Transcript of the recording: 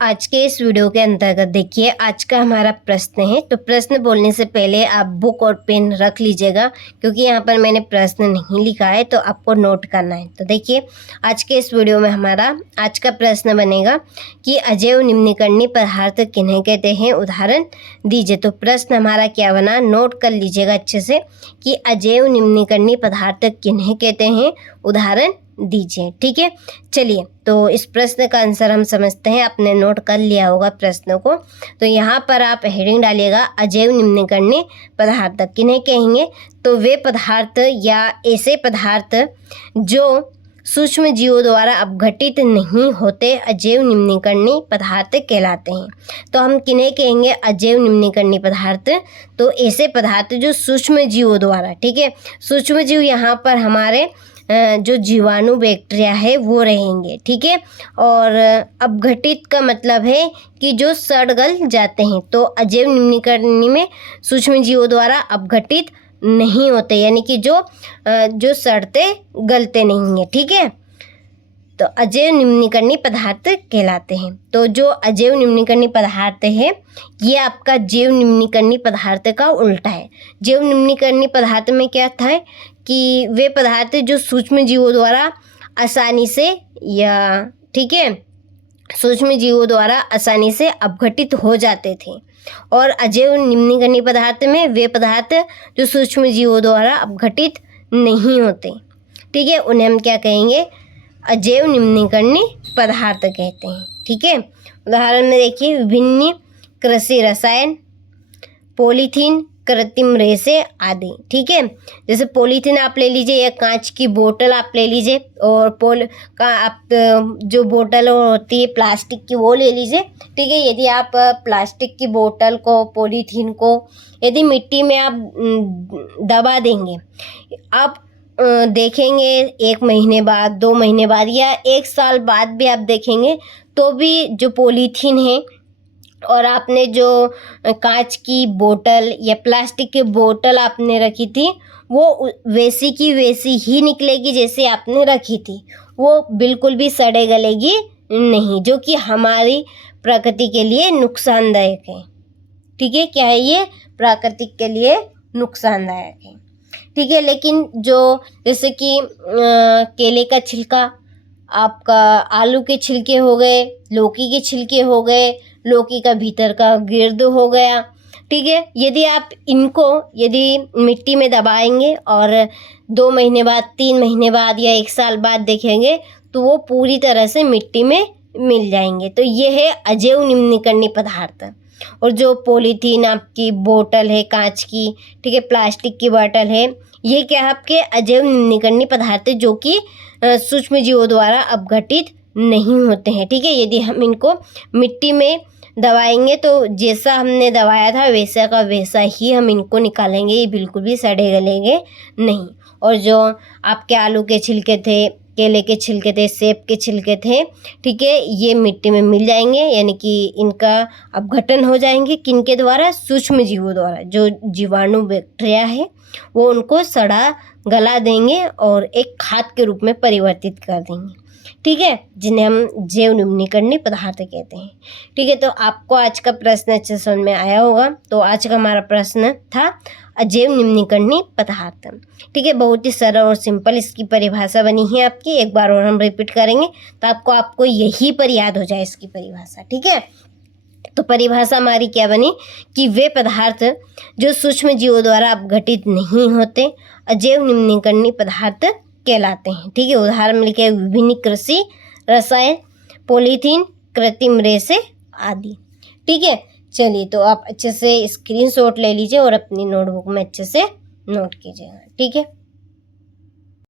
आज के इस वीडियो के अंतर्गत देखिए आज का हमारा प्रश्न है। तो प्रश्न बोलने से पहले आप बुक और पेन रख लीजिएगा, क्योंकि यहाँ पर मैंने प्रश्न नहीं लिखा है तो आपको नोट करना है। तो देखिए आज के इस वीडियो में हमारा आज का प्रश्न बनेगा कि अजैव निम्नीकरणीय पदार्थ किन्हें कहते हैं, उदाहरण दीजिए। तो प्रश्न हमारा क्या बना, नोट कर लीजिएगा अच्छे से कि अजैव निम्नीकरणीय पदार्थ किन्हें कहते हैं, उदाहरण दीजिए। ठीक है, चलिए तो इस प्रश्न का आंसर हम समझते हैं। आपने नोट कर लिया होगा प्रश्न को। तो यहाँ पर आप हेडिंग डालिएगा अजैव निम्नीकरणीय पदार्थ किन्हें कहेंगे। तो वे पदार्थ या ऐसे पदार्थ जो सूक्ष्म जीवों द्वारा अपघटित नहीं होते अजैव निम्नीकरणीय पदार्थ कहलाते हैं। तो हम किन्हें कहेंगे अजैव निम्नीकरणीय पदार्थ, तो ऐसे पदार्थ जो सूक्ष्म जीवों द्वारा, ठीक है, सूक्ष्म जीव यहाँ पर हमारे जो जीवाणु बैक्टीरिया है वो रहेंगे। ठीक है, और अपघटित का मतलब है कि जो सड़ गल जाते हैं। तो अजैव निम्नीकरणीय में सूक्ष्म जीवों द्वारा अपघटित नहीं होते, यानी कि जो सड़ते गलते नहीं है। ठीक है, तो अजैव निम्नीकरणीय पदार्थ कहलाते हैं। तो जो अजैव निम्नीकरणीय पदार्थ है ये आपका जैव निम्नीकरणीय पदार्थ का उल्टा है। जैव निम्नीकरणीय पदार्थ में क्या था कि वे पदार्थ जो सूक्ष्म जीवों द्वारा आसानी से या, ठीक है, सूक्ष्म जीवों द्वारा आसानी से अपघटित हो जाते थे। और अजैव निम्नीकरणीय पदार्थ में वे पदार्थ जो सूक्ष्म जीवों द्वारा अपघटित नहीं होते, ठीक है, उन्हें हम क्या कहेंगे, अजैव निम्नीकरणीय पदार्थ कहते हैं। ठीक है, उदाहरण में देखिए विभिन्न कृषि रसायन, पॉलीथीन, कृत्रिम रेशे आदि। ठीक है, जैसे पॉलीथीन आप ले लीजिए या कांच की बोतल आप ले लीजिए, और आप जो बोतल होती है प्लास्टिक की वो ले लीजिए। ठीक है, यदि आप प्लास्टिक की बोतल को, पॉलीथीन को यदि मिट्टी में आप दबा देंगे, आप देखेंगे 1 महीने बाद, 2 महीने बाद या 1 साल बाद भी आप देखेंगे तो भी जो पॉलीथीन है और आपने जो कांच की बोतल या प्लास्टिक की बोतल आपने रखी थी वो वैसी की वैसी ही निकलेगी जैसे आपने रखी थी, वो बिल्कुल भी सड़े गलेगी नहीं, जो कि हमारी प्रकृति के लिए नुकसानदायक है। ठीक है, क्या है ये, प्राकृतिक के लिए नुकसानदायक है। ठीक है, लेकिन जो जैसे कि केले का छिलका, आपका आलू के छिलके हो गए, लौकी के छिलके हो गए, लौकी का भीतर का गिर्द हो गया, ठीक है, यदि आप इनको यदि मिट्टी में दबाएंगे और 2 महीने बाद, 3 महीने बाद या 1 साल बाद देखेंगे तो वो पूरी तरह से मिट्टी में मिल जाएंगे। तो ये है अजैव निम्नीकरणीय पदार्थ। और जो पॉलीथीन आपकी बोतल है कांच की, ठीक है, प्लास्टिक की बोतल है, ये क्या है आपके अजैव निम्नीकरणीय पदार्थ जो कि सूक्ष्म जीवों द्वारा अपघटित नहीं होते हैं। ठीक है, यदि हम इनको मिट्टी में दबाएंगे तो जैसा हमने दबाया था वैसा का वैसा ही हम इनको निकालेंगे, ये बिल्कुल भी सड़े गलेंगे नहीं। और जो आपके आलू के छिलके थे, केले के छिलके थे, सेब के छिलके थे, ठीक है, ये मिट्टी में मिल जाएंगे, यानी कि इनका अपघटन हो जाएंगे किनके द्वारा, सूक्ष्म जीवों द्वारा। जो जीवाणु बैक्टीरिया है वो उनको सड़ा गला देंगे और एक खाद के रूप में परिवर्तित कर देंगे। ठीक है, जिन्हें हम जैव निम्नीकरणीय पदार्थ कहते हैं। ठीक है, तो आपको आज का प्रश्न अच्छे से समझ में आया होगा। तो आज का हमारा प्रश्न था अजैव निम्नीकरणीय पदार्थ। ठीक है, बहुत ही सरल और सिंपल इसकी परिभाषा बनी है आपकी। एक बार और हम रिपीट करेंगे तो आपको यही पर याद हो जाए इसकी परिभाषा। ठीक है, तो परिभाषा हमारी क्या बनी कि वे पदार्थ जो सूक्ष्म जीवों द्वारा अपघटित नहीं होते अजैव निम्नीकरणीय पदार्थ कहलाते हैं। ठीक है, उदाहरण में लिखे विभिन्न कृषि रसायन, पॉलीथीन, कृत्रिम रेशे आदि। ठीक है, चलिए तो आप अच्छे से स्क्रीनशॉट ले लीजिए और अपनी नोटबुक में अच्छे से नोट कीजिएगा। ठीक है।